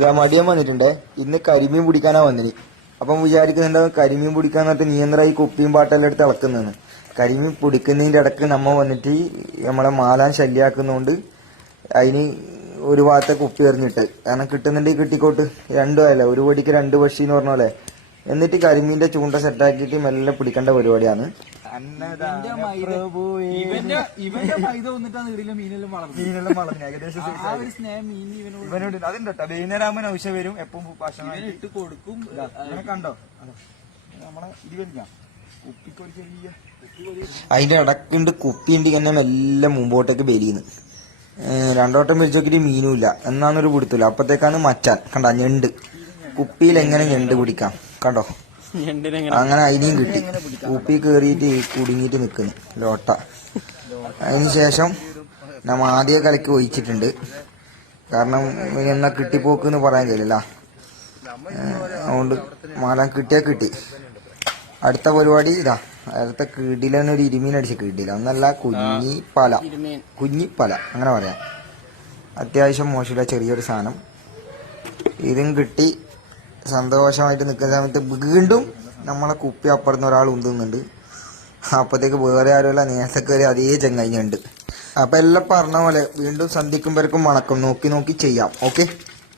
മടിയൻ വന്നിട്ടുണ്ട്. ഇന്ന് കരിമീൻ പിടിക്കാനാ വന്നിന്. അപ്പം വിചാരിക്കുന്നുണ്ടാവും കരിമീൻ പിടിക്കാൻ നേരത്തെ നിയന്ത്ര ഈ കുപ്പിയും പാട്ടെല്ലാം എടുത്ത് ഇളക്കുന്നതെന്ന് കരിമീൻ പിടിക്കുന്നതിന്റെ ഇടയ്ക്ക് നമ്മ വന്നിട്ട് നമ്മളെ മാലാൻ ശല്യാക്കുന്നോണ്ട് അതിന് ഒരു ഭാഗത്തെ കുപ്പി എറിഞ്ഞിട്ട്. കാരണം കിട്ടുന്നുണ്ടെങ്കിൽ കിട്ടിക്കോട്ട്. രണ്ടു അല്ല ഒരു പൊടിക്ക് രണ്ട് പക്ഷി എന്ന് പറഞ്ഞ പോലെ. എന്നിട്ട് കരിമീന്റെ ചൂണ്ട സെറ്റാക്കിയിട്ട് മെല്ലെ പിടിക്കേണ്ട പരിപാടിയാണ്. ഇവന്റെ മൈദ- ഇവന്റെ ഇവന്റെ മൈദ വന്നിട്ടാണ് ഇതിലെ മീനെല്ലാം വളർന്നത്. മീനെല്ലാം വളർന്നു ഏകദേശം ആ ഒരു സ്നേഹം മീൻ ഇവനോട് ഇവനോട് അതുണ്ട് കേട്ടോ വൈകുന്നേരം ആവശ്യം വരും. എപ്പം ഭക്ഷണം ഇവന് ഇട്ട് കൊടുക്കും. ഇങ്ങനെ കണ്ടോ? അതെ. നമ്മളെ ഇത് വലിക്കാം ചെറിയ അതിന്റെ ഇടക്കുണ്ട് കുപ്പിയുണ്ട്. തന്നെ മെല്ലെ മുമ്പോട്ടേക്ക് ബലിയുന്നു രണ്ടോട്ടം വലിച്ചു നോക്കിയിട്ട് മീനും ഇല്ല എന്നാന്നൊരു പിടുത്തില്ല അപ്പത്തേക്കാണ് മച്ചാൻ. കണ്ട? ഞണ്ട്. കുപ്പിയിൽ എങ്ങനെ ഞണ്ട് കുടിക്കാം? കണ്ടോ? അങ്ങനെ അതിനെയും കിട്ടി. ഊപ്പി കേറിയിട്ട് കുടുങ്ങിയിട്ട് നിൽക്കുന്നു ലോട്ട. അതിന് ശേഷം നമ്മ ആദ്യ കലക്ക് ഒഴിച്ചിട്ടുണ്ട്. കാരണം എന്നാ കിട്ടിപ്പോക്ക് എന്ന് പറയാൻ കഴിയില്ല അതുകൊണ്ട് മാലം കിട്ടിയാ കിട്ടി. അടുത്ത പരിപാടി ഇതാ. അടുത്ത കിടിലന് ഒരു ഇരുമീൻ അടിച്ച് കിടില. ഒന്നല്ല കുഞ്ഞിപ്പല കുഞ്ഞിപ്പല അങ്ങനെ പറയാം. അത്യാവശ്യം മോശമില്ല ചെറിയൊരു സാധനം. ഇതും കിട്ടി. സന്തോഷമായിട്ട് നിൽക്കുന്ന സമയത്ത് വീണ്ടും നമ്മളെ കുപ്പി അപ്പുറത്ത് ഒരാൾ ഉന്തുന്നുണ്ട്. അപ്പത്തേക്ക് വേറെ ആരുമല്ല. നേരത്തെ കയറി അതേ ചെങ്ങഞ്ഞുണ്ട് അപ്പൊ എല്ലാം പറഞ്ഞ പോലെ വീണ്ടും സന്ധിക്കുമ്പോഴേക്കും മണക്കും നോക്കി നോക്കി ചെയ്യാം. ഓക്കെ